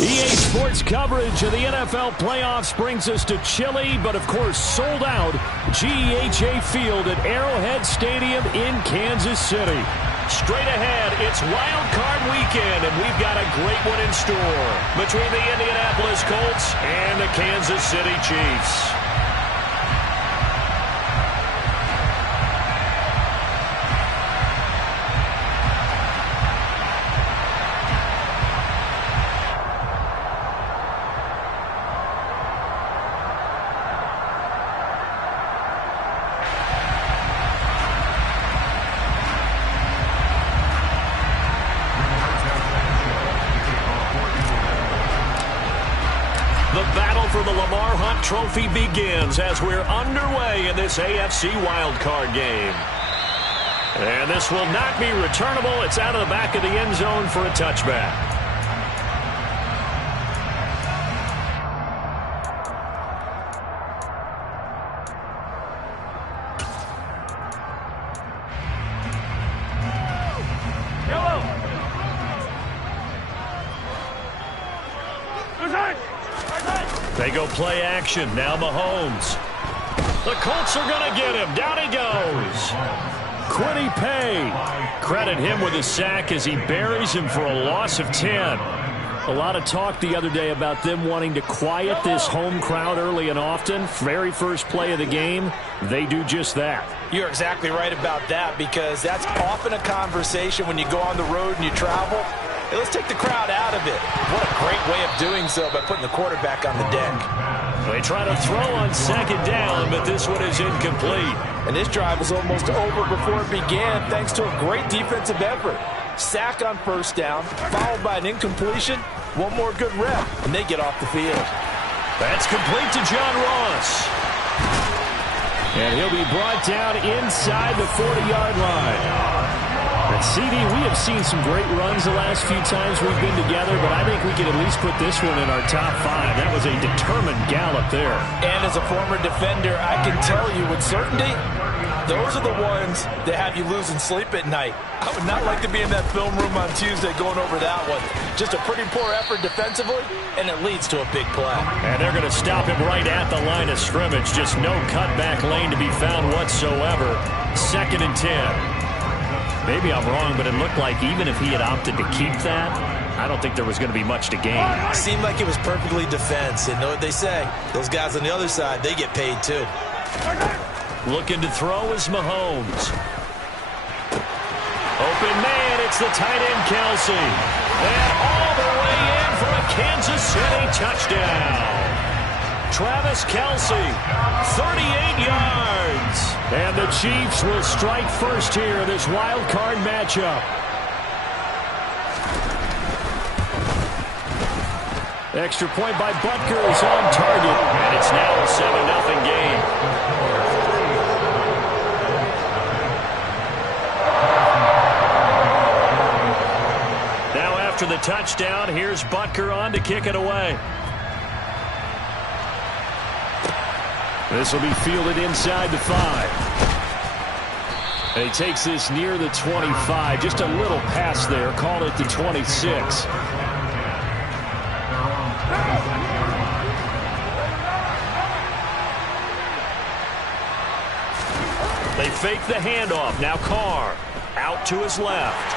EA Sports coverage of the NFL playoffs brings us to chilly, but of course sold out, GEHA Field at Arrowhead Stadium in Kansas City. Straight ahead, it's Wild Card Weekend, and we've got a great one in store between the Indianapolis Colts and the Kansas City Chiefs. Trophy begins as we're underway in this AFC wildcard game. And this will not be returnable. It's out of the back of the end zone for a touchback. They go play action. Now Mahomes. The Colts are going to get him. Down he goes. Kwity Paye. Credit him with a sack as he buries him for a loss of 10. A lot of talk the other day about them wanting to quiet this home crowd early and often. Very first play of the game, they do just that. You're exactly right about that, because that's often a conversation when you go on the road and you travel. Hey, let's take the crowd out of it. What a great way of doing so by putting the quarterback on the deck. They try to throw on second down, but this one is incomplete. And this drive was almost over before it began thanks to a great defensive effort. Sack on first down, followed by an incompletion. One more good rep, and they get off the field. That's complete to John Ross. And he'll be brought down inside the 40-yard line. And CD, we have seen some great runs the last few times we've been together, but I think we can at least put this one in our top 5. That was a determined gallop there. And as a former defender, I can tell you with certainty, those are the ones that have you losing sleep at night. I would not like to be in that film room on Tuesday going over that one. Just a pretty poor effort defensively, and it leads to a big play. And they're going to stop him right at the line of scrimmage. Just no cutback lane to be found whatsoever. 2nd and 10. Maybe I'm wrong, but it looked like even if he had opted to keep that, I don't think there was going to be much to gain. It seemed like it was perfectly defense. And know what they say, those guys on the other side, they get paid too. Looking to throw is Mahomes. Open man, it's the tight end Kelsey. And all the way in for a Kansas City touchdown. Travis Kelsey, 38 yards. And the Chiefs will strike first here in this wild card matchup. Extra point by Butker is on target. And it's now a 7-0 game. Now after the touchdown, here's Butker on to kick it away. This will be fielded inside the 5. And he takes this near the 25. Just a little pass there. Call it the 26. They fake the handoff. Now Carr out to his left.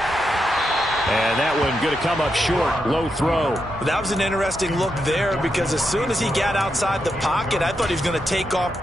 And that one going to come up short. Low throw. That was an interesting look there, because as soon as he got outside the pocket, I thought he was going to take off.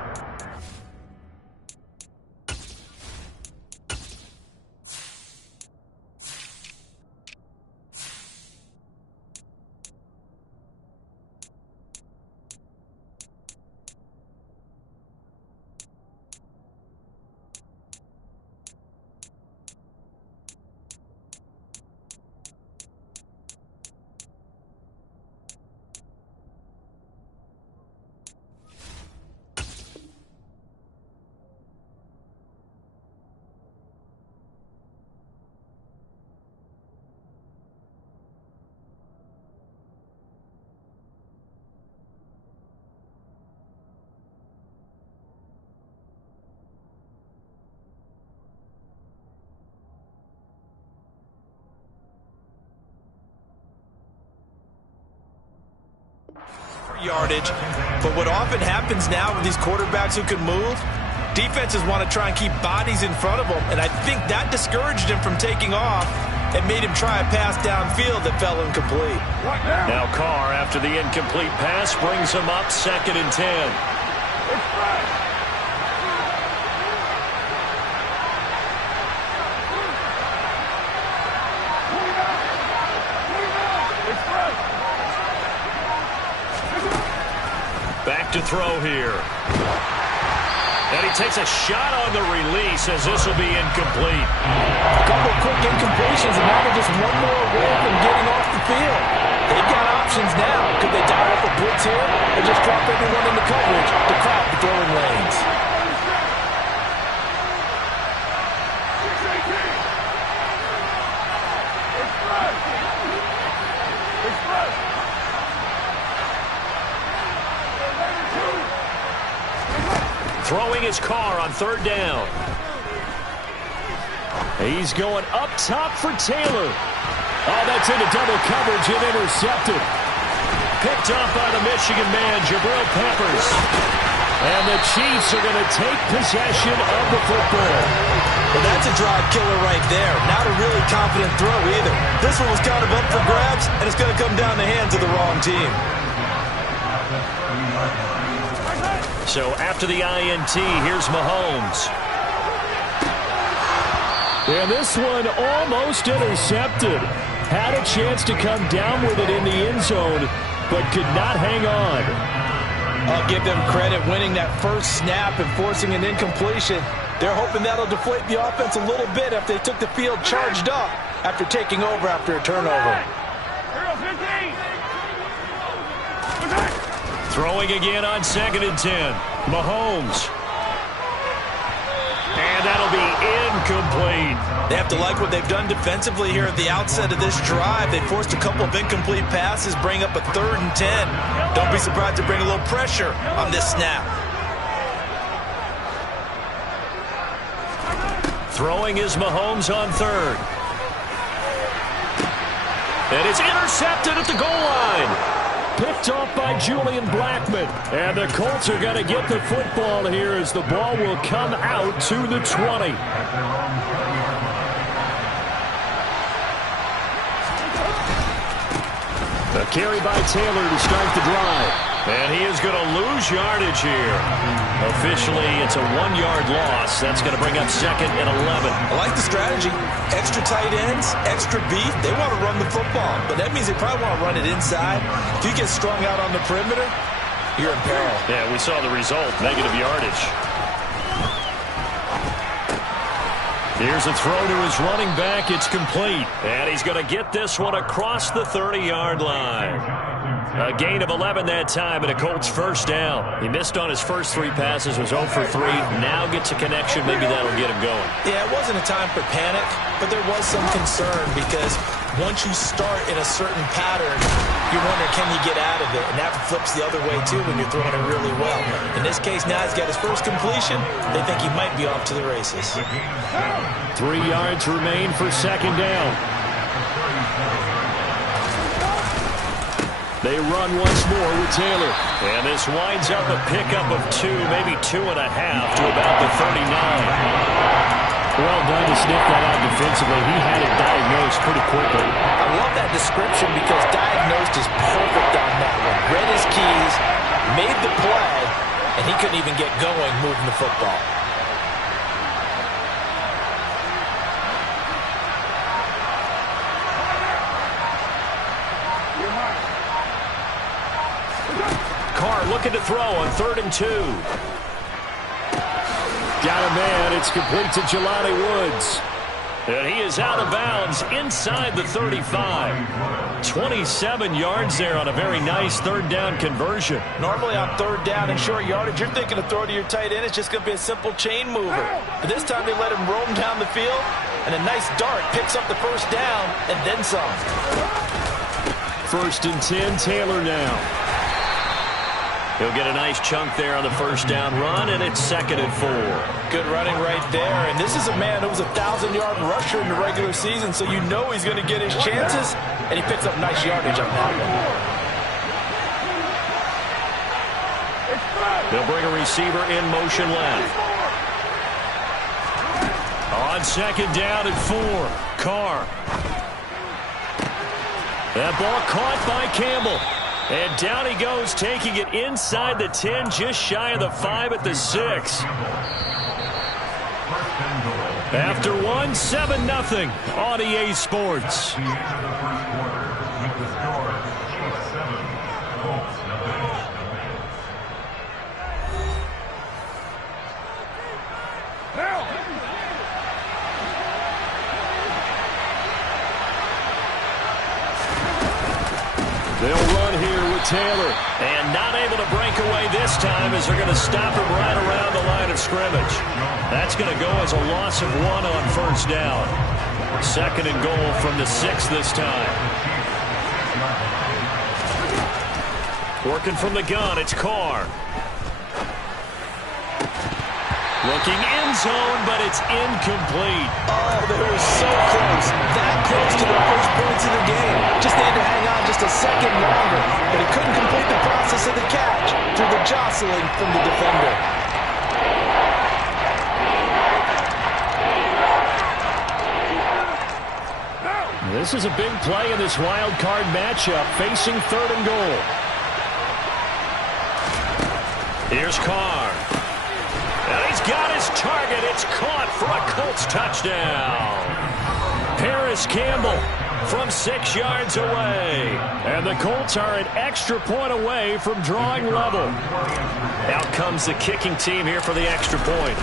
yardage. But what often happens now with these quarterbacks who can move, defenses want to try and keep bodies in front of them, and I think that discouraged him from taking off and made him try a pass downfield that fell incomplete. Now Carr, after the incomplete pass, brings him up 2nd and 10. Back to throw here. And he takes a shot on the release as this will be incomplete. A couple of quick incompletions, and now they're just one more away from getting off the field. They've got options now. Could they dial up a blitz here or just drop everyone into coverage to crowd the throwing lanes? Throwing his Carr on 3rd down. He's going up top for Taylor. Oh, that's into double coverage and intercepted. Picked off by the Michigan man, Jabril Peppers. And the Chiefs are going to take possession of the football. Well, that's a drive killer right there. Not a really confident throw either. This one was kind of up for grabs, and it's going to come down the hands of the wrong team. So after the INT, here's Mahomes. And this one almost intercepted. Had a chance to come down with it in the end zone, but could not hang on. I'll give them credit winning that first snap and forcing an incompletion. They're hoping that'll deflate the offense a little bit after they took the field charged up after taking over after a turnover. Throwing again on 2nd and 10. Mahomes. And that'll be incomplete. They have to like what they've done defensively here at the outset of this drive. They forced a couple of incomplete passes, bring up a 3rd and 10. Don't be surprised to bring a little pressure on this snap. Throwing is Mahomes on 3rd. And it's intercepted at the goal line. Picked off by Julian Blackmon. And the Colts are going to get the football here as the ball will come out to the 20. A carry by Taylor to start the drive. And he is going to lose yardage here. Officially, it's a 1-yard loss. That's going to bring up 2nd and 11. I like the strategy. Extra tight ends, extra beef. They want to run the football, but that means they probably want to run it inside. If you get strung out on the perimeter, you're in peril. Yeah, we saw the result, negative yardage. Here's a throw to his running back. It's complete. And he's going to get this one across the 30-yard line. A gain of 11 that time and a Colts first down. He missed on his first 3 passes, was 0 for 3. Now gets a connection. Maybe that'll get him going. Yeah, it wasn't a time for panic, but there was some concern because once you start in a certain pattern, you wonder, can you get out of it? And that flips the other way, too, when you're throwing it really well. In this case, now he's got his first completion. They think he might be off to the races. 3 yards remain for 2nd down. They run once more with Taylor. And this winds up a pickup of 2, maybe 2.5 to about the 39. Well done to sniff that out defensively. He had it diagnosed pretty quickly. I love that description because diagnosed is perfect on that one. Read his keys, made the play, and he couldn't even get going moving the football. Carr looking to throw on 3rd and 2. Got a man. It's complete to Jelani Woods. And he is out of bounds inside the 35. 27 yards there on a very nice 3rd down conversion. Normally on 3rd down and short yardage, you're thinking of throw to your tight end. It's just going to be a simple chain mover. But this time they let him roam down the field, and a nice dart picks up the first down and then some. 1st and 10, Taylor now. He'll get a nice chunk there on the first down run, and it's 2nd and 4. Good running right there. And this is a man who was a 1,000-yard rusher in the regular season, so you know he's going to get his chances, and he picks up nice yardage on that one. They'll bring a receiver in motion left. On second down and 4, Carr. That ball caught by Campbell. And down he goes, taking it inside the 10, just shy of the 5 at the 6. After 1, 7-0 on EA Sports. They'll run here with Taylor. And not able to break away this time as they're going to stop him right around the line of scrimmage. That's going to go as a loss of 1 on first down. 2nd and goal from the 6 this time. Working from the gun, it's Carr. Looking end zone, but it's incomplete. Oh, they were so close. That close to the first points of the game. Just needed to hang on just a second longer. But he couldn't complete the process of the catch through the jostling from the defender. This is a big play in this wild card matchup, facing 3rd and goal. Here's Carr. And he's got his target. It's caught for a Colts touchdown. Paris Campbell from 6 yards away. And the Colts are an extra point away from drawing level. Out comes the kicking team here for the extra point.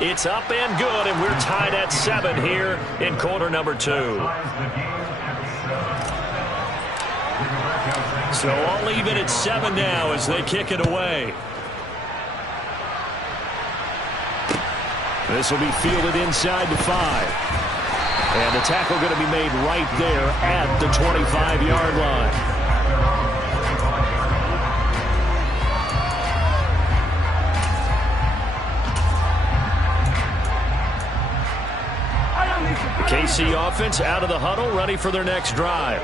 It's up and good, and we're tied at 7 here in quarter number 2. So all even at 7 now as they kick it away. This will be fielded inside the 5. And the tackle going to be made right there at the 25-yard line. The KC offense out of the huddle, ready for their next drive.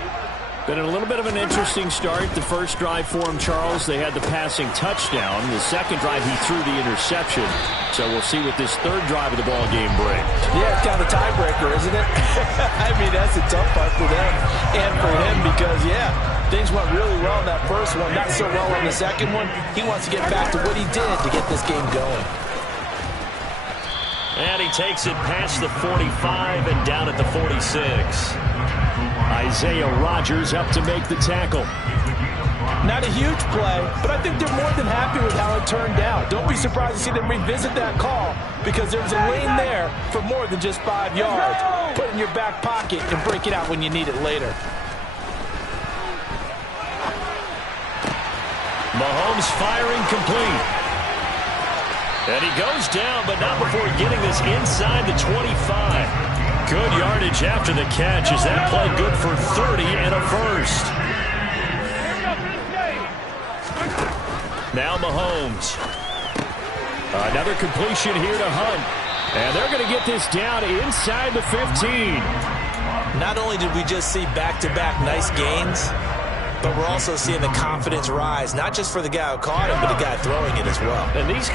Been a little bit of an interesting start. The first drive for him, Charles, they had the passing touchdown. The second drive, he threw the interception. So we'll see what this third drive of the ball game brings. Yeah, it's kind of a tiebreaker, isn't it? I mean, that's a tough part for them and for him because, yeah, things went really well in that first one, not so well on the second one. He wants to get back to what he did to get this game going. And he takes it past the 45 and down at the 46. Isaiah Rodgers up to make the tackle. Not a huge play, but I think they're more than happy with how it turned out. Don't be surprised to see them revisit that call because there's a lane there for more than just 5 yards. Put it in your back pocket and break it out when you need it later. Mahomes firing complete. And he goes down, but not before getting this inside the 25. Good yardage after the catch. Is that play good for 30 and a first? Now Mahomes. Another completion here to Hunt. And they're going to get this down inside the 15. Not only did we just see back-to-back nice gains, but we're also seeing the confidence rise, not just for the guy who caught it, but the guy throwing it as well. And these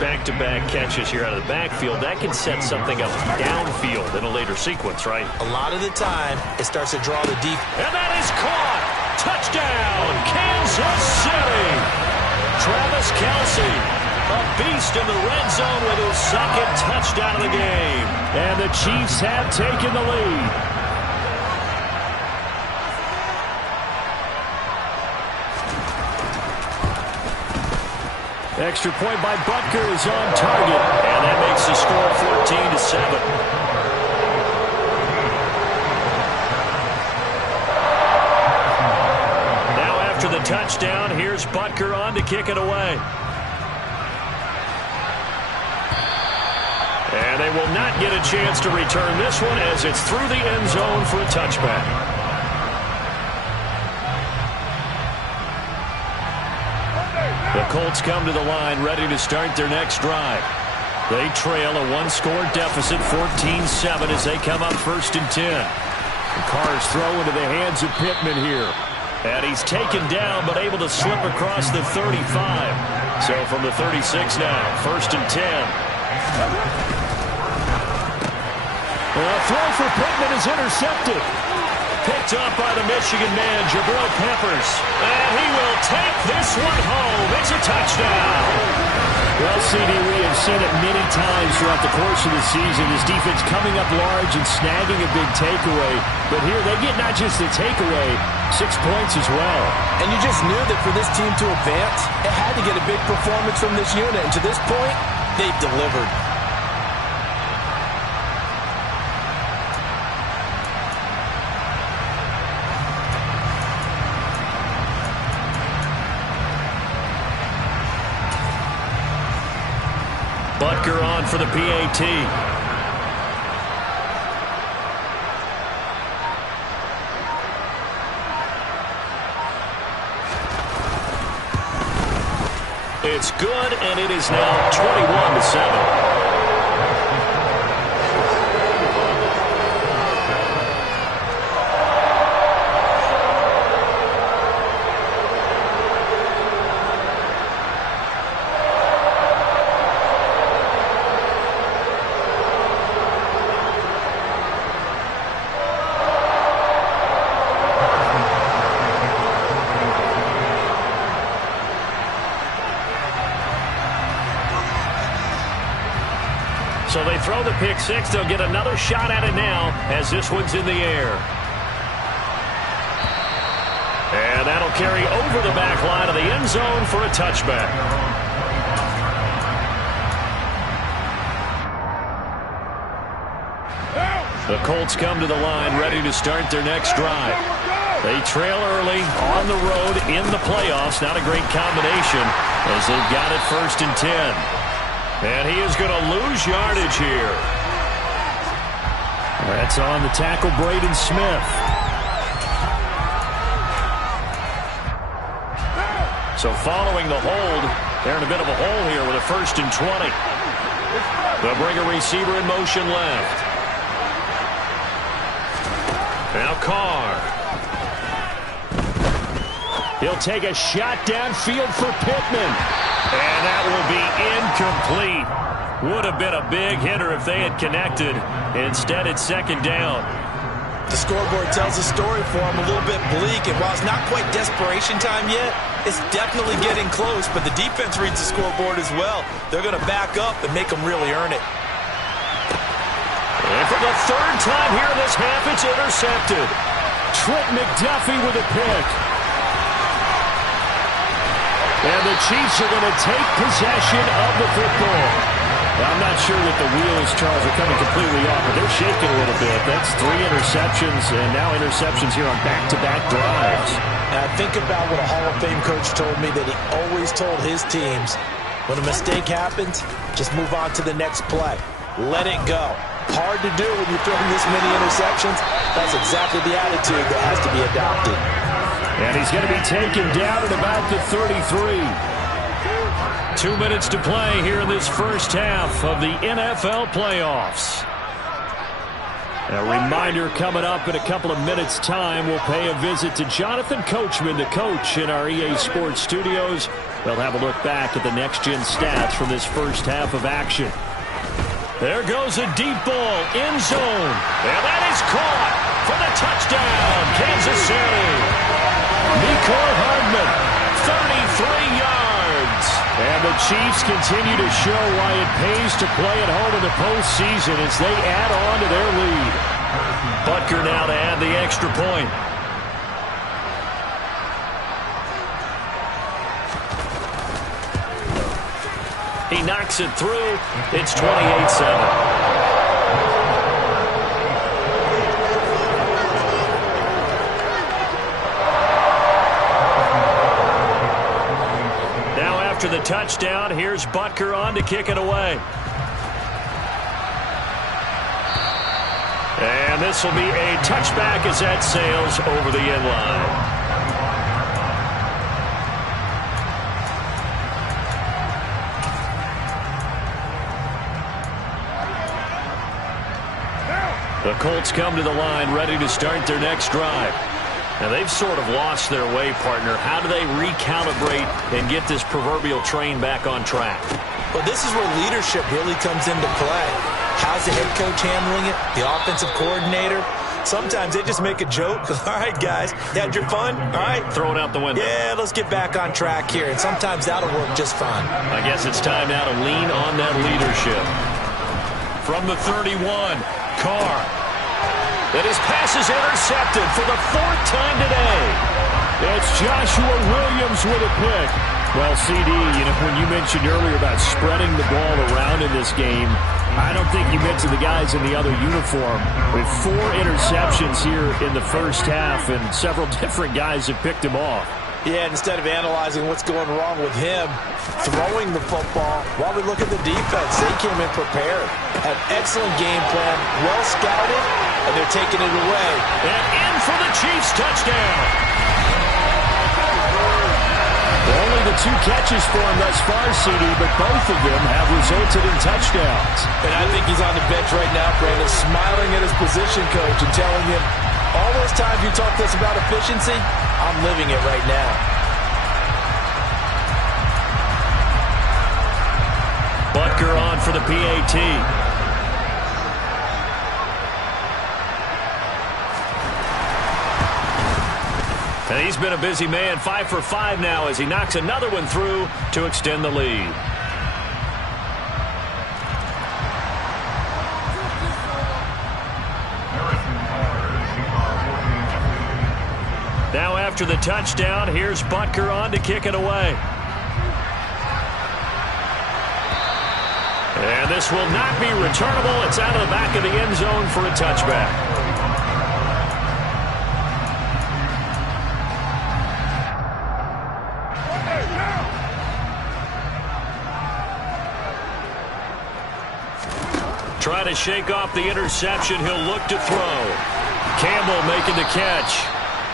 back-to-back catches here out of the backfield, that can set something up downfield in a later sequence, right? A lot of the time, it starts to draw the deep. And that is caught! Touchdown, Kansas City! Travis Kelce, a beast in the red zone with his second touchdown of the game. And the Chiefs have taken the lead. Extra point by Butker is on target. And that makes the score 14-7. Now after the touchdown, here's Butker on to kick it away. And they will not get a chance to return this one as it's through the end zone for a touchback. The Colts come to the line ready to start their next drive. They trail a one-score deficit, 14-7, as they come up 1st and 10. The Carr's throw into the hands of Pittman here. And he's taken down, but able to slip across the 35. So from the 36 now, 1st and 10. A throw for Pittman is intercepted. Picked up by the Michigan man, Jabril Peppers. And he will take this one home. It's a touchdown. Well, CD, we have seen it many times throughout the course of the season. This defense coming up large and snagging a big takeaway. But here they get not just the takeaway, 6 points as well. And you just knew that for this team to advance, it had to get a big performance from this unit. And to this point, they've delivered. Butker on for the PAT. It's good, and it is now 21-7. So they throw the pick six. They'll get another shot at it now as this one's in the air. And that'll carry over the back line of the end zone for a touchback. The Colts come to the line ready to start their next drive. They trail early on the road in the playoffs. Not a great combination as they've got it 1st and 10. And he is going to lose yardage here. That's on the tackle, Braden Smith. So following the hold, they're in a bit of a hole here with a 1st and 20. They'll bring a receiver in motion left. Now Carr. He'll take a shot downfield for Pittman. And that will be incomplete. Would have been a big hitter if they had connected. Instead, it's 2nd down. The scoreboard tells a story for him, a little bit bleak. And while it's not quite desperation time yet, it's definitely getting close. But the defense reads the scoreboard as well. They're going to back up and make them really earn it. And for the 3rd time here in this half, it's intercepted. Trent McDuffie with a pick. And the Chiefs are going to take possession of the football. Now, I'm not sure that the wheels, Charles, are coming completely off, but they're shaking a little bit. That's 3 interceptions, and now interceptions here on back-to-back drives. And I think about what a Hall of Fame coach told me, that he always told his teams, when a mistake happens, just move on to the next play. Let it go. Hard to do when you're throwing this many interceptions. That's exactly the attitude that has to be adopted. And he's going to be taken down at about the 33. 2 minutes to play here in this first half of the NFL playoffs. A reminder coming up in a couple of minutes' time. We'll pay a visit to Jonathan Coachman, the coach in our EA Sports studios. We'll have a look back at the next-gen stats from this first half of action. There goes a deep ball, end zone. And that is caught for the touchdown, Kansas City. Mecole Hardman, 33 yards. And the Chiefs continue to show why it pays to play at home in the postseason as they add on to their lead. Butker now to add the extra point. He knocks it through. It's 28-7. After the touchdown, here's Butker on to kick it away. And this will be a touchback as that sails over the end line. The Colts come to the line ready to start their next drive. Now, they've sort of lost their way, partner. How do they recalibrate and get this proverbial train back on track? Well, this is where leadership really comes into play. How's the head coach handling it? The offensive coordinator? Sometimes they just make a joke. All right, guys, you had your fun? All right. Throw it out the window. Yeah, let's get back on track here. And sometimes that'll work just fine. I guess it's time now to lean on that leadership. From the 31, Carr. And his pass is intercepted for the 4th time today. It's Joshua Williams with a pick. Well, CD, when you mentioned earlier about spreading the ball around in this game, I don't think you mentioned the guys in the other uniform. With 4 interceptions here in the first half, and several different guys have picked him off. Yeah, instead of analyzing what's going wrong with him throwing the football, while we look at the defense, they came in prepared. An excellent game plan, well scouted, and they're taking it away. And in for the Chiefs touchdown. Only the 2 catches for him thus far, CD, but both of them have resulted in touchdowns. And I think he's on the bench right now, Brandon, smiling at his position coach and telling him, all those times you talk to us about efficiency, I'm living it right now. Butker on for the PAT. And he's been a busy man, 5 for 5 now as he knocks another one through to extend the lead. Now after the touchdown, here's Butker on to kick it away. And this will not be returnable. It's out of the back of the end zone for a touchback. Trying to shake off the interception. He'll look to throw. Campbell making the catch.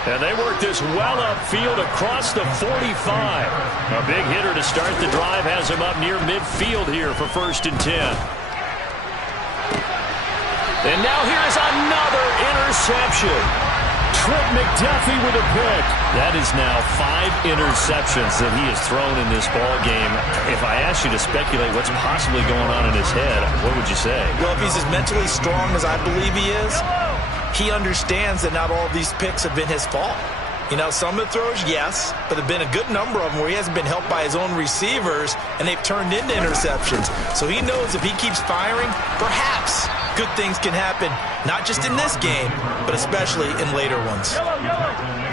And they work this well upfield across the 45. A big hitter to start the drive has him up near midfield here for 1st and 10. And now here is another interception. Trent McDuffie with a pick. That is now 5 interceptions that he has thrown in this ball game. If I asked you to speculate what's possibly going on in his head, what would you say? Well, if he's as mentally strong as I believe he is, he understands that not all of these picks have been his fault. Some of the throws, yes, but there have been a good number of them where he hasn't been helped by his own receivers, and they've turned into interceptions. So he knows if he keeps firing, perhaps good things can happen, not just in this game, but especially in later ones.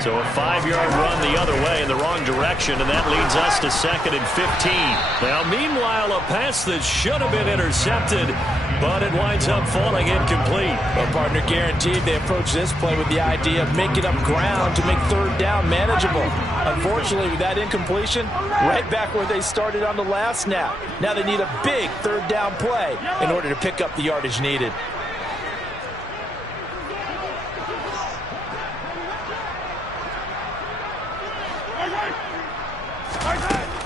So a 5-yard run the other way in the wrong direction, and that leads us to 2nd and 15. Now, meanwhile, a pass that should have been intercepted, but it winds up falling incomplete. Well, partner, guaranteed they approach this play with the idea of making up ground to make 3rd down manageable. Unfortunately, with that incompletion, right back where they started on the last snap. Now they need a big 3rd down play in order to pick up the yardage needed.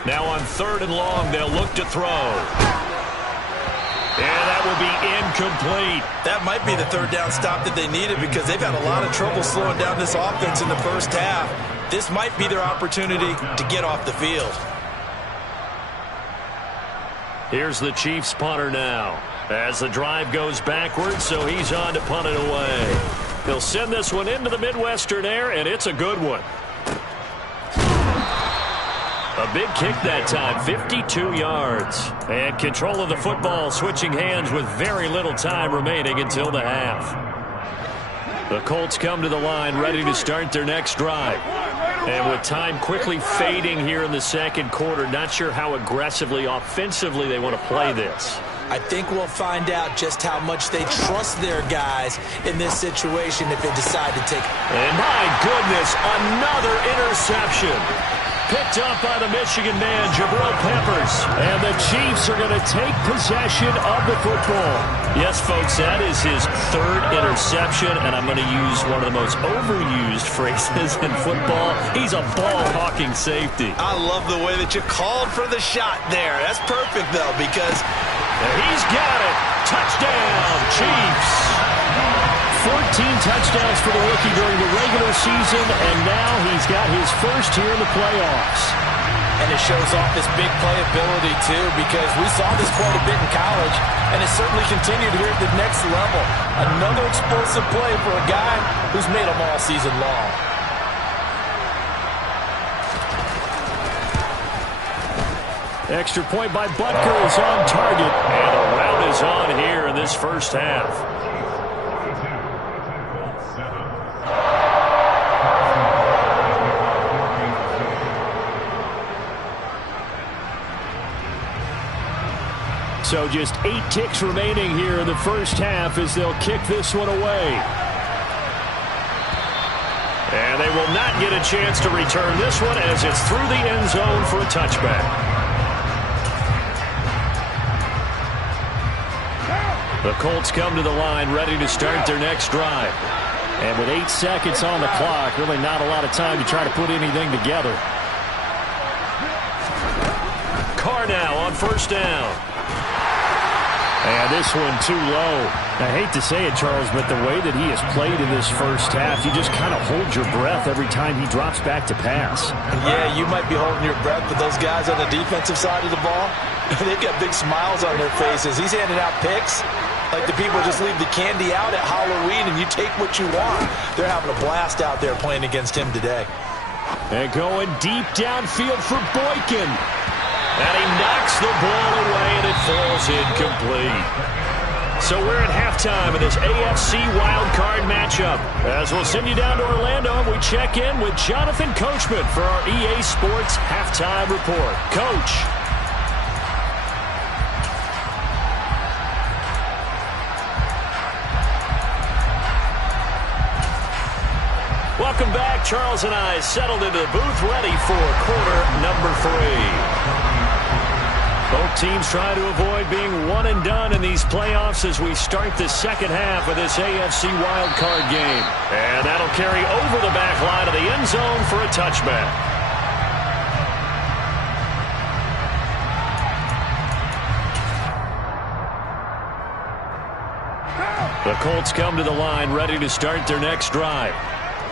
Now on 3rd and long, they'll look to throw. And that will be incomplete. That might be the 3rd down stop that they needed because they've had a lot of trouble slowing down this offense in the first half. This might be their opportunity to get off the field. Here's the Chiefs punter now. As the drive goes backwards, so he's on to punt it away. He'll send this one into the Midwestern air, and it's a good one. A big kick that time, 52 yards. And control of the football, switching hands with very little time remaining until the half. The Colts come to the line, ready to start their next drive. And with time quickly fading here in the 2nd quarter, not sure how aggressively, offensively they want to play this. I think we'll find out just how much they trust their guys in this situation if they decide to take it. And my goodness, another interception. Picked up by the Michigan man, Jabril Peppers. And the Chiefs are going to take possession of the football. Yes, folks, that is his 3rd interception, and I'm going to use one of the most overused phrases in football. He's a ball-hawking safety. I love the way that you called for the shot there. That's perfect, though, because he's got it. Touchdown, Chiefs. 14 touchdowns for the rookie during the regular season, and now he's got his first here in the playoffs. And it shows off his big playability, too, because we saw this quite a bit in college, and it certainly continued here at the next level. Another explosive play for a guy who's made them all season long. Extra point by Butker is on target, and the rout is on here in this first half. So just 8 ticks remaining here in the first half as they'll kick this one away. And they will not get a chance to return this one as it's through the end zone for a touchback. The Colts come to the line ready to start their next drive. And with 8 seconds on the clock, really not a lot of time to try to put anything together. Carr now on first down. And this one too low. I hate to say it, Charles, but the way that he has played in this first half, you just kind of hold your breath every time he drops back to pass. Yeah, you might be holding your breath, but those guys on the defensive side of the ball, they've got big smiles on their faces. He's handing out picks like the people just leave the candy out at Halloween and you take what you want. They're having a blast out there playing against him today. And going deep downfield for Boykin. And he knocks the ball away, and it falls incomplete. So we're at halftime in this AFC wildcard matchup. As we'll send you down to Orlando, and we check in with Jonathan Coachman for our EA Sports Halftime Report. Coach. Welcome back. Charles and I settled into the booth ready for quarter number 3. Both teams try to avoid being one and done in these playoffs as we start the second half of this AFC wildcard game. And that'll carry over the back line of the end zone for a touchback. The Colts come to the line ready to start their next drive.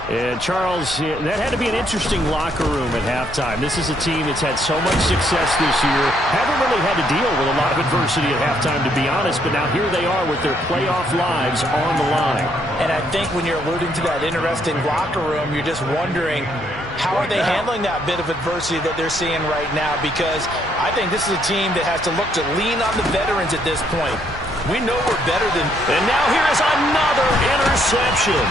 And, Charles, that had to be an interesting locker room at halftime. This is a team that's had so much success this year. Haven't really had to deal with a lot of adversity at halftime, to be honest. But now here they are with their playoff lives on the line. And I think when you're alluding to that interesting locker room, you're just wondering, how are they handling that bit of adversity that they're seeing right now? Because I think this is a team that has to look to lean on the veterans at this point. We know we're better than... And now here is another interception.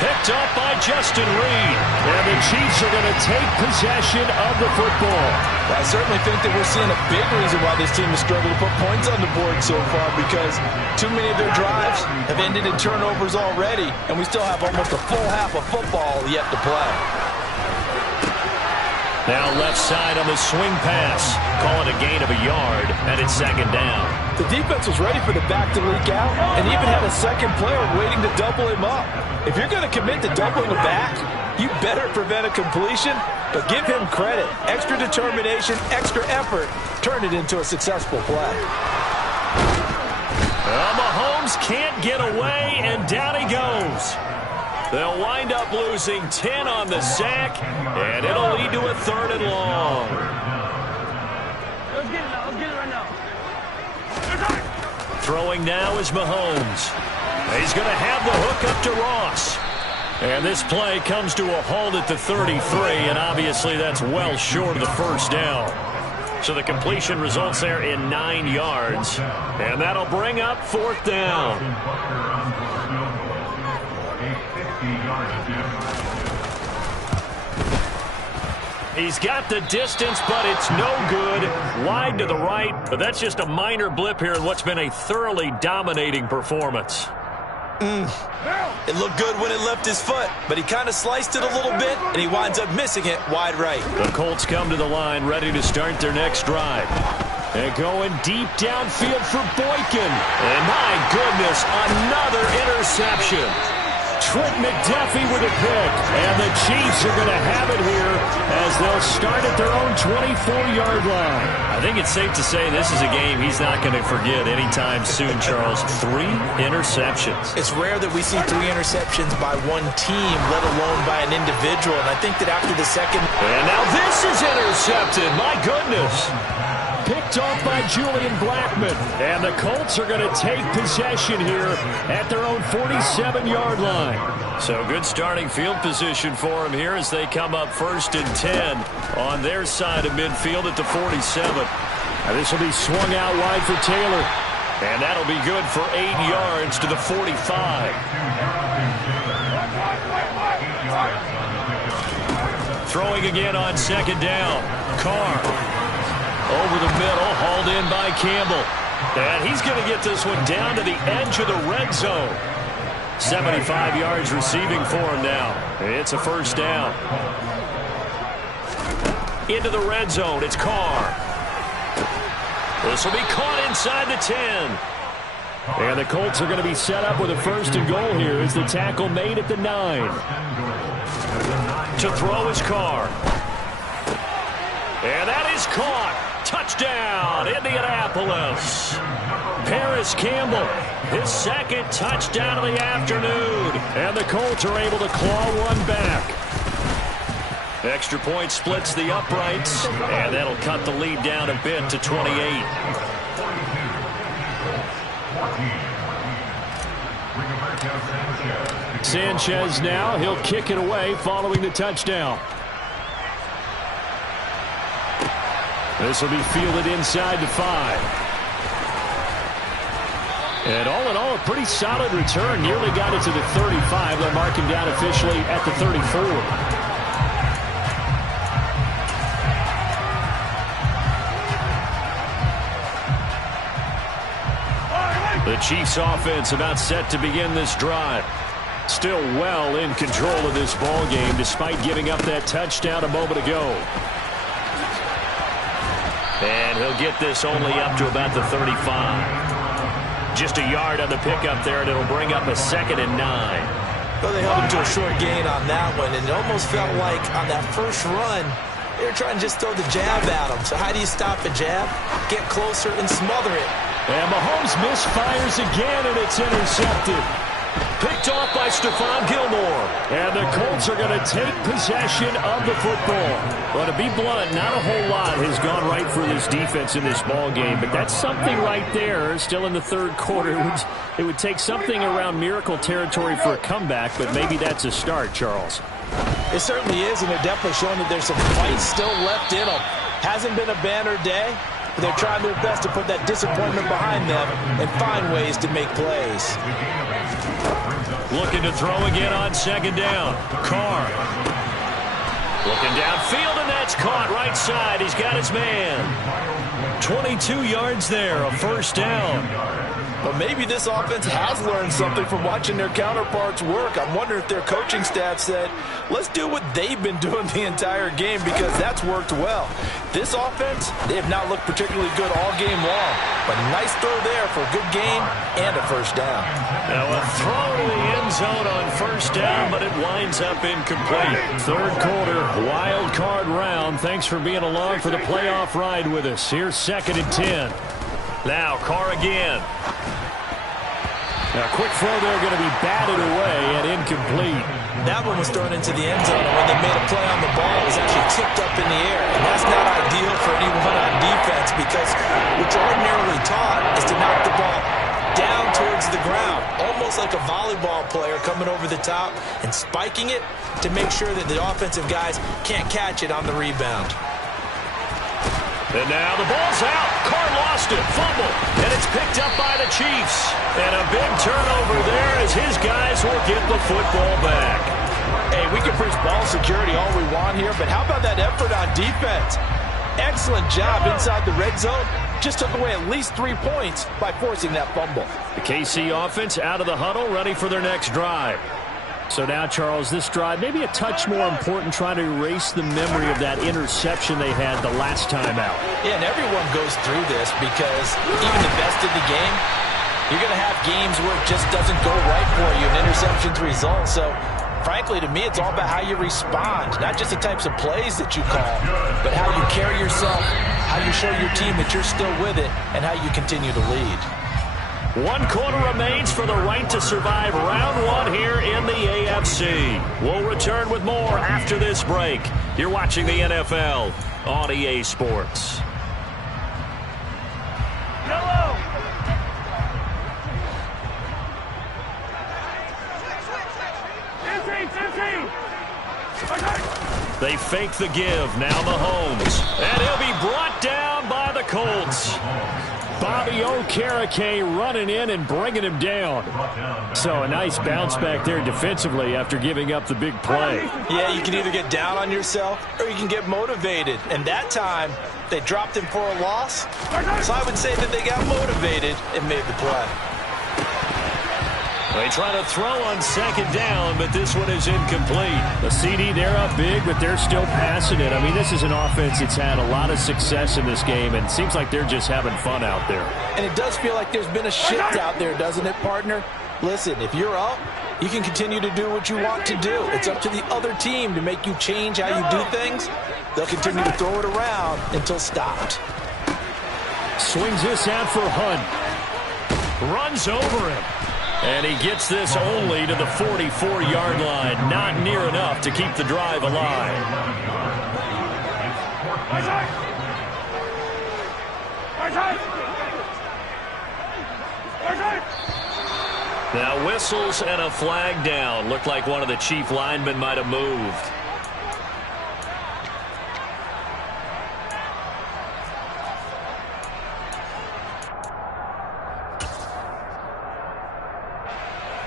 Picked up by Justin Reed. And the Chiefs are going to take possession of the football. I certainly think that we're seeing a big reason why this team has struggled to put points on the board so far, because too many of their drives have ended in turnovers already, and we still have almost a full half of football yet to play. Now left side on the swing pass. Call it a gain of a yard, and it's second down. The defense was ready for the back to leak out and even had a second player waiting to double him up. If you're going to commit to doubling a back, you better prevent a completion, but give him credit. Extra determination, extra effort, turn it into a successful play. Mahomes can't get away, and down he goes. They'll wind up losing 10 on the sack, and it'll lead to a 3rd and long. Let's get it right now. Throwing now is Mahomes. He's going to have the hook up to Ross. And this play comes to a halt at the 33, and obviously that's well short of the first down. So the completion results there in 9 yards, and that'll bring up 4th down. He's got the distance, but it's no good. Wide to the right, but that's just a minor blip here in what's been a thoroughly dominating performance. It looked good when it left his foot, but he kind of sliced it a little bit, and he winds up missing it wide right. The Colts come to the line ready to start their next drive. And going deep downfield for Boykin. And my goodness, another interception. Trent McDuffie with a pick. And the Chiefs are going to have it here as they'll start at their own 24-yard line. I think it's safe to say this is a game he's not going to forget anytime soon, Charles. 3 interceptions. It's rare that we see 3 interceptions by one team, let alone by an individual. And I think that after the second... And now this is intercepted. My goodness. Picked off by Julian Blackmon. And the Colts are going to take possession here at their own 47-yard line. So good starting field position for him here as they come up 1st and 10 on their side of midfield at the 47. Now this will be swung out wide for Taylor. And that'll be good for 8 yards to the 45. Throwing again on 2nd down. Carr. Over the middle, hauled in by Campbell. And he's going to get this one down to the edge of the red zone. 75 yards receiving for him now. It's a 1st down. Into the red zone, it's Carr. This will be caught inside the 10. And the Colts are going to be set up with a 1st and goal here as the tackle made at the 9. To throw is Carr. And that is caught. Touchdown, Indianapolis. Paris Campbell, his 2nd touchdown of the afternoon. And the Colts are able to claw one back. Extra point splits the uprights, and that'll cut the lead down a bit to 28. Sanchez now, he'll kick it away following the touchdown. This will be fielded inside the 5. And all in all, a pretty solid return. Nearly got it to the 35. They'll mark him down officially at the 34. The Chiefs offense about set to begin this drive. Still well in control of this ball game despite giving up that touchdown a moment ago. And he'll get this only up to about the 35. Just a yard on the pickup there, and it'll bring up a 2nd and 9. Well, they held him to a short gain on that one, and it almost felt like on that first run, they were trying to just throw the jab at him. So how do you stop a jab? Get closer and smother it. And Mahomes misfires again, and it's intercepted. Picked off by Stephon Gilmore. And the Colts are going to take possession of the football. Well, to be blunt, not a whole lot has gone right for this defense in this ball game, but that's something right there. Still in the 3rd quarter. It would take something around miracle territory for a comeback, but maybe that's a start, Charles. It certainly is, and they're definitely showing that there's some fight still left in them. Hasn't been a banner day, but they're trying their best to put that disappointment behind them and find ways to make plays. Looking to throw again on 2nd down. Carr. Looking downfield, and that's caught right side. He's got his man. 22 yards there, a 1st down. But maybe this offense has learned something from watching their counterparts work. I'm wondering if their coaching staff said, let's do what they've been doing the entire game, because that's worked well. This offense, they have not looked particularly good all game long. But nice throw there for a good gain and a 1st down. Now a throw to the end zone on 1st down, but it winds up incomplete. 3rd quarter, wild card round. Thanks for being along for the playoff ride with us. Here's 2nd and 10. Now Carr again. Now, quick throw there, going to be batted away and incomplete. That one was thrown into the end zone, and when they made a play on the ball, it was actually tipped up in the air. And that's not ideal for anyone on defense, because what you're ordinarily taught is to knock the ball down towards the ground, almost like a volleyball player coming over the top and spiking it to make sure that the offensive guys can't catch it on the rebound. And now the ball's out. Carr lost it. Fumble. And it's picked up by the Chiefs. And a big turnover there as his guys will get the football back. Hey, we can preach ball security all we want here, but how about that effort on defense? Excellent job inside the red zone. Just took away at least 3 points by forcing that fumble. The KC offense out of the huddle, ready for their next drive. So now, Charles, this drive maybe a touch more important, trying to erase the memory of that interception they had the last time out. Yeah, and everyone goes through this because even the best in the game You're going to have games where it just doesn't go right for you, and interceptions result. So, frankly, to me, it's all about how you respond, not just the types of plays that you call, but how you carry yourself, how you show your team that you're still with it, and how you continue to lead. 1 quarter remains for the right to survive round 1 here in the AFC. We'll return with more after this break. You're watching the NFL on EA Sports. Yellow. They fake the give. Now Mahomes. And he'll be brought down by the Colts. Bobby Okereke running in and bringing him down. So a nice bounce back there defensively after giving up the big play. Yeah, you can either get down on yourself or you can get motivated. And that time, they dropped him for a loss. So I would say that they got motivated and made the play. They try to throw on second down, but this one is incomplete. The CD, they're up big, but they're still passing it. I mean, this is an offense that's had a lot of success in this game, and it seems like they're just having fun out there. And it does feel like there's been a shift out there, doesn't it, partner? Listen, if you're up, you can continue to do what you want to do. It's up to the other team to make you change how you do things. They'll continue to throw it around until stopped. Swings this out for Hunt. Runs over him. And he gets this only to the 44-yard line. Not near enough to keep the drive alive. Now whistles and a flag down. Looked like one of the chief linemen might have moved.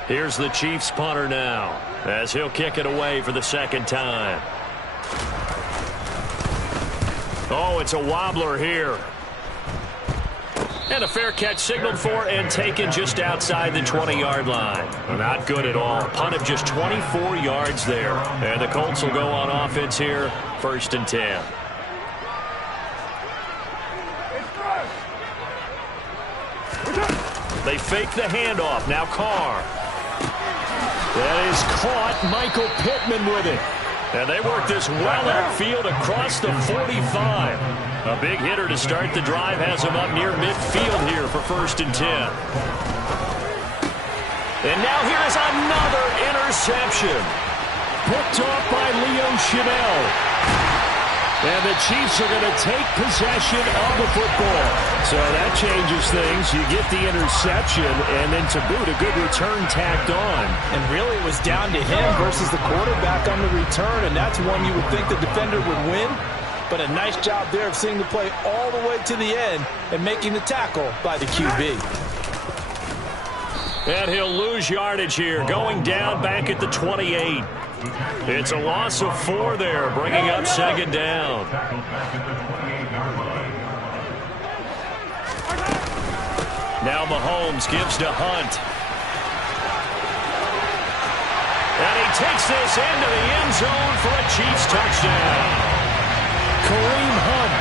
Here's the Chiefs punter now, as he'll kick it away for the second time. Oh, it's a wobbler here. And a fair catch signaled for and taken just outside the 20-yard line. Not good at all. Punt of just 24 yards there. And the Colts will go on offense here, 1st and 10. They fake the handoff. Now Carr. That is caught. Michael Pittman with it. And they work this well upfield across the 45. A big hitter to start the drive has him up near midfield here for 1st and 10. And now here is another interception. Picked off by Leo Chenal. And the Chiefs are going to take possession of the football. So that changes things. You get the interception, and then to boot, a good return tacked on. And really, it was down to him versus the quarterback on the return, and that's one you would think the defender would win. But a nice job there of seeing the play all the way to the end and making the tackle by the QB. And he'll lose yardage here, going down back at the 28. It's a loss of 4 there, bringing up second down. Now Mahomes gives to Hunt. And he takes this into the end zone for a Chiefs touchdown. Kareem Hunt,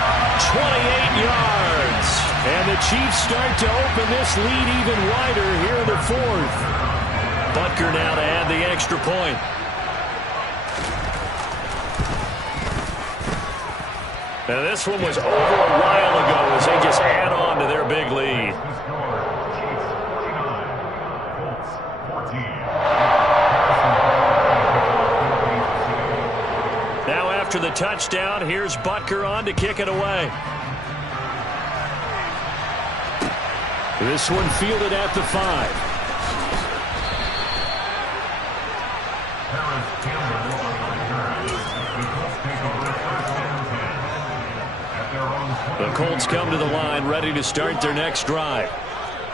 28 yards. And the Chiefs start to open this lead even wider here in the 4th. Butker now to add the extra point. And this one was over a while ago as they just add on to their big lead. Now after the touchdown, here's Butker on to kick it away. This one fielded at the 5. The Colts come to the line ready to start their next drive.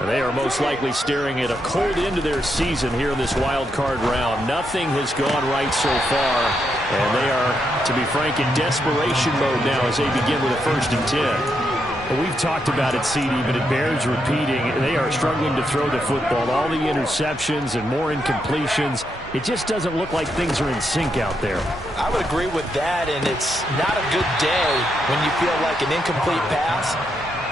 And they are most likely staring at a cold end to their season here in this wild card round. Nothing has gone right so far. And they are, to be frank, in desperation mode now as they begin with a 1st and 10. Well, we've talked about it, CD, but it bears repeating. They are struggling to throw the football. All the interceptions and more incompletions. It just doesn't look like things are in sync out there. I would agree with that, and it's not a good day when you feel like an incomplete pass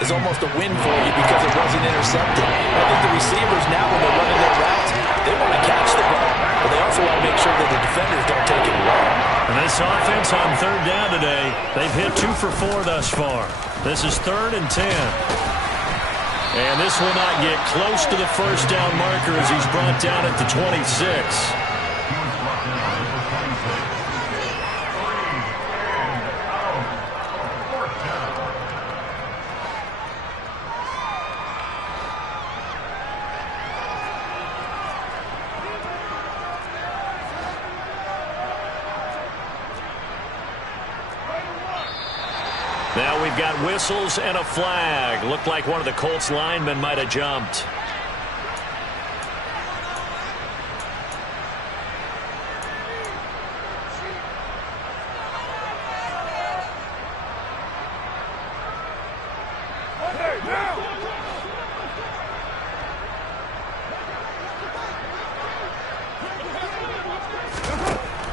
is almost a win for you because it wasn't intercepted. I think the receivers now, when they're running their routes, they want to catch the ball, but they also want to make sure that the defenders don't take it away. And this offense on third down today, they've hit 2 for 4 thus far. This is 3rd and 10. And this will not get close to the first down marker as he's brought down at the 26. Now we've got whistles and a flag. Looked like one of the Colts linemen might have jumped.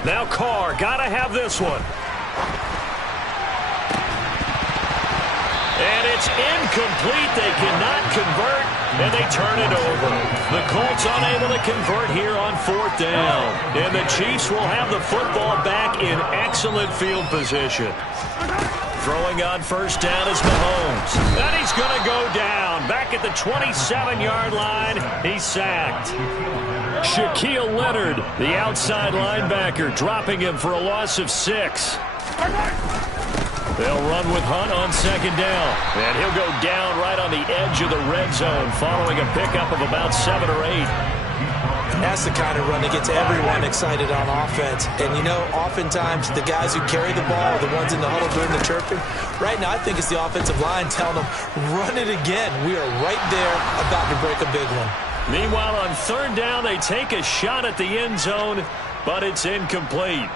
Now Carr, gotta have this one. And it's incomplete. They cannot convert, and they turn it over. The Colts unable to convert here on 4th down. And the Chiefs will have the football back in excellent field position. Throwing on 1st down is Mahomes. And he's going to go down. Back at the 27-yard line, he's sacked. Shaquille Leonard, the outside linebacker, dropping him for a loss of 6. They'll run with Hunt on 2nd down. And he'll go down right on the edge of the red zone following a pickup of about 7 or 8. That's the kind of run that gets everyone excited on offense. And, you know, oftentimes the guys who carry the ball are the ones in the huddle doing the chirping. Right now, I think it's the offensive line telling them, run it again. We are right there about to break a big one. Meanwhile, on 3rd down, they take a shot at the end zone, but it's incomplete.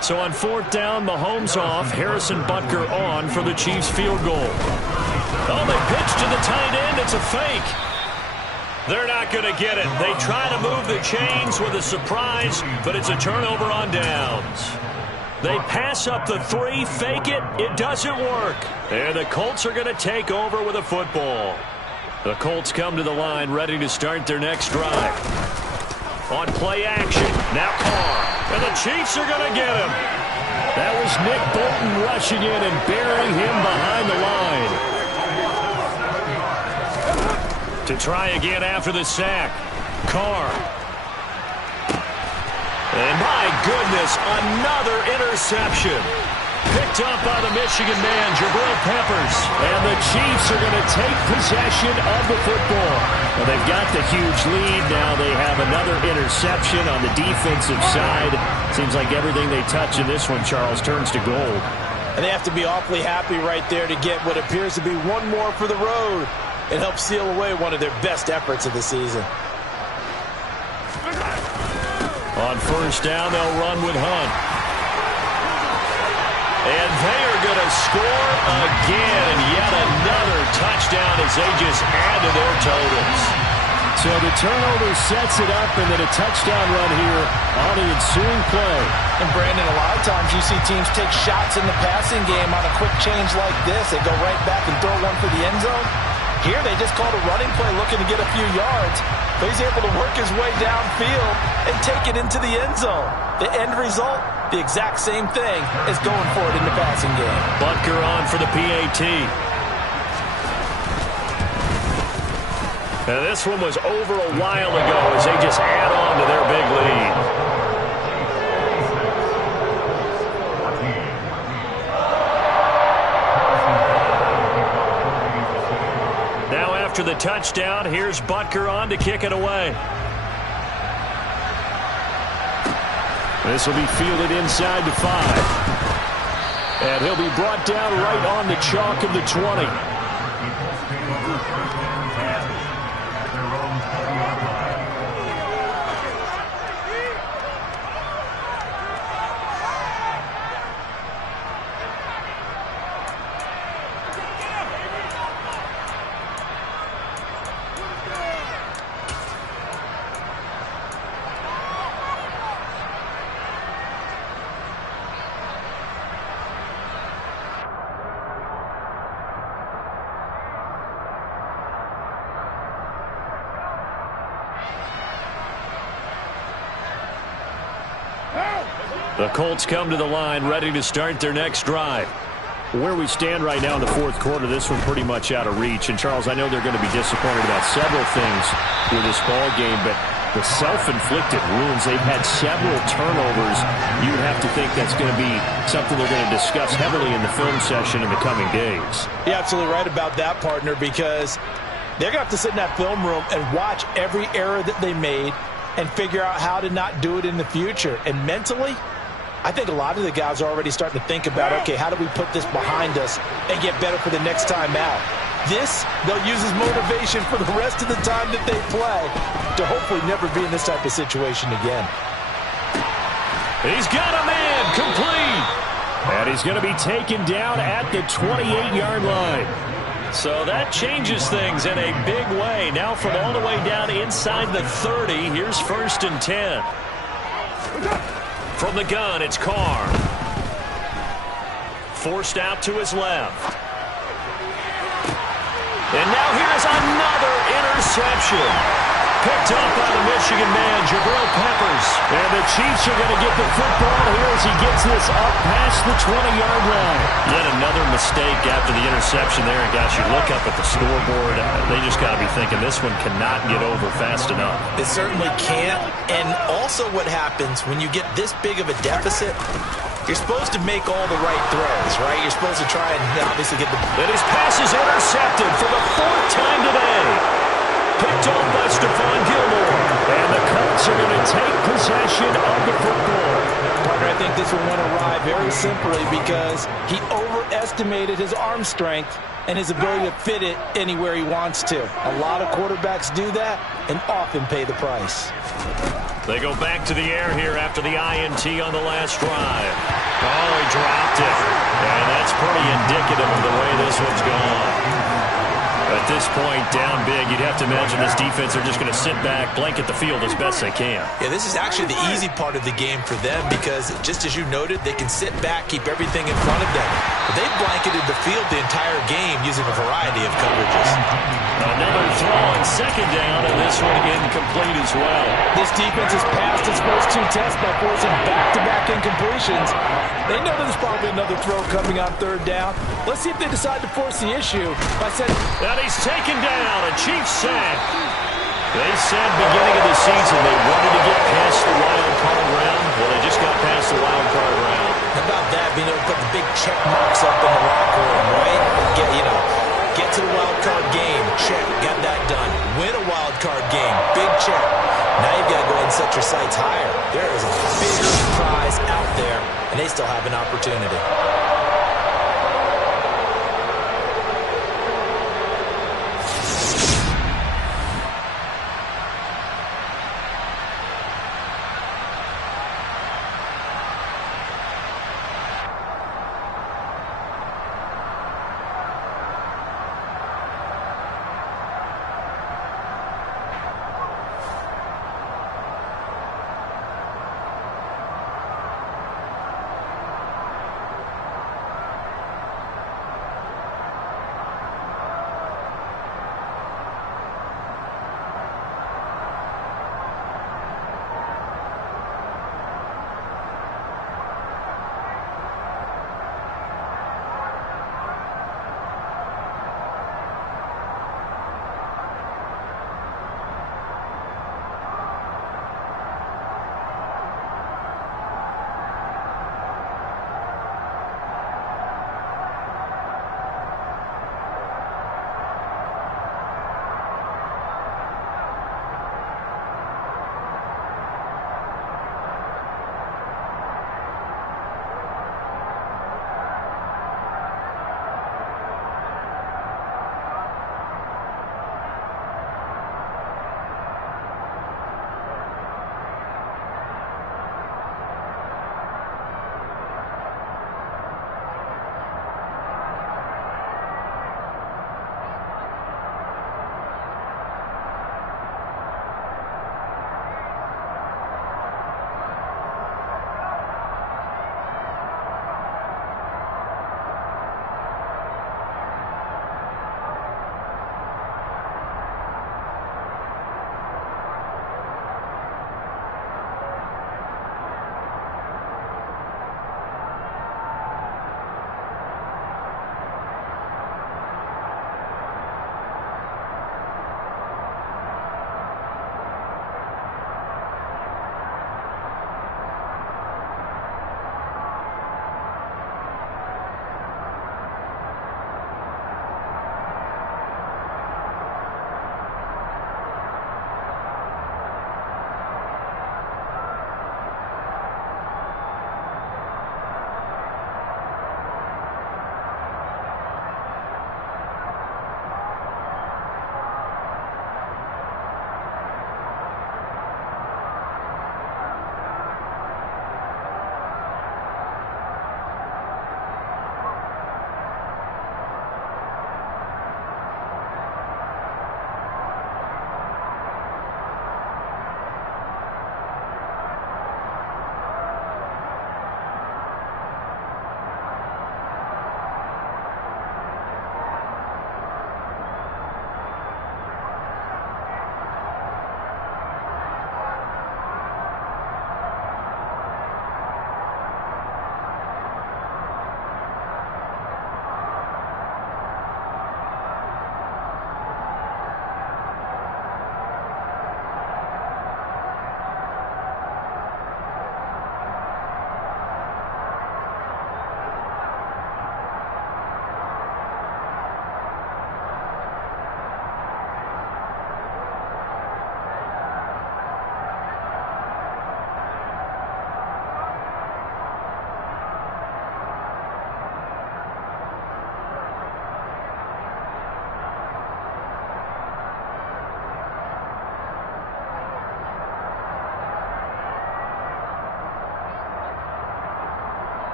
So on 4th down, Mahomes off, Harrison Butker on for the Chiefs field goal. Oh, they pitch to the tight end. It's a fake. They're not going to get it. They try to move the chains with a surprise, but it's a turnover on downs. They pass up the 3, fake it. It doesn't work. And the Colts are going to take over with a football. The Colts come to the line ready to start their next drive. On play action, now Carr. And the Chiefs are going to get him. That was Nick Bolton rushing in and burying him behind the line. To try again after the sack. Carr. And my goodness, another interception. Picked up by the Michigan man, Jabril Peppers. And the Chiefs are going to take possession of the football. Well, they've got the huge lead. Now they have another interception on the defensive side. Seems like everything they touch in this one, Charles, turns to gold. And they have to be awfully happy right there to get what appears to be one more for the road. It helps seal away one of their best efforts of the season. On 1st down, they'll run with Hunt. And they are going to score again. Yet another touchdown as they just add to their totals. So the turnover sets it up, and then a touchdown run here on the ensuing play. And Brandon, a lot of times you see teams take shots in the passing game on a quick change like this. They go right back and throw one for the end zone. Here they just called a running play looking to get a few yards. But he's able to work his way downfield and take it into the end zone. The end result, the exact same thing as going for it in the passing game. Butker on for the PAT. And this one was over a while ago as they just add on to their big lead. Now after the touchdown, here's Butker on to kick it away. This will be fielded inside the 5. And he'll be brought down right on the chalk of the 20. The Colts come to the line, ready to start their next drive. Where we stand right now in the fourth quarter, this one pretty much out of reach. And, Charles, I know they're going to be disappointed about several things with this ball game, but the self-inflicted wounds, they've had several turnovers. You would have to think that's going to be something they're going to discuss heavily in the film session in the coming days. You're absolutely right about that, partner, because they're going to have to sit in that film room and watch every error that they made and figure out how to not do it in the future. And mentally, I think a lot of the guys are already starting to think about, okay, how do we put this behind us and get better for the next time out? This, they'll use as motivation for the rest of the time that they play to hopefully never be in this type of situation again. He's got a man, complete. And he's going to be taken down at the 28-yard line. So that changes things in a big way. Now from all the way down inside the 30, here's 1st and 10. From the gun, it's Carr. Forced out to his left. And now here's another interception. Picked up by the Michigan man, Jabril Peppers. And the Chiefs are going to get the football here as he gets this up past the 20-yard line. Yet another mistake after the interception there. And gosh, you look up at the scoreboard, they just got to be thinking this one cannot get over fast enough. It certainly can't. And also what happens when you get this big of a deficit, you're supposed to make all the right throws, right? You're supposed to try and obviously get the... And his pass is intercepted for the 4th time today. Picked off by Stephon Gilmore. And the Colts are going to take possession of the football. Partner, I think this one went awry very simply because he overestimated his arm strength and his ability to fit it anywhere he wants to. A lot of quarterbacks do that and often pay the price. They go back to the air here after the INT on the last drive. Oh, he dropped it. And that's pretty indicative of the way this one's gone. At this point, down big, you'd have to imagine this defense are just going to sit back, blanket the field as best they can. Yeah, this is actually the easy part of the game for them because, just as you noted, they can sit back, keep everything in front of them. But they blanketed the field the entire game using a variety of coverages. Another throw on 2nd down, and this one incomplete as well. This defense has passed its first 2 tests by forcing back-to-back incompletions. They know there's probably another throw coming on 3rd down. Let's see if they decide to force the issue by saying... And he's taken down, a Chiefs sack. They said beginning of the season they wanted to get past the wild card round. Well, they just got past the wild card round. How about that, being able to put the big check marks up in the locker room, right? Get to the wild card game, check, got that done. Win a wild card game, big check. Now you've got to go ahead and set your sights higher. There is a bigger prize out there, and they still have an opportunity.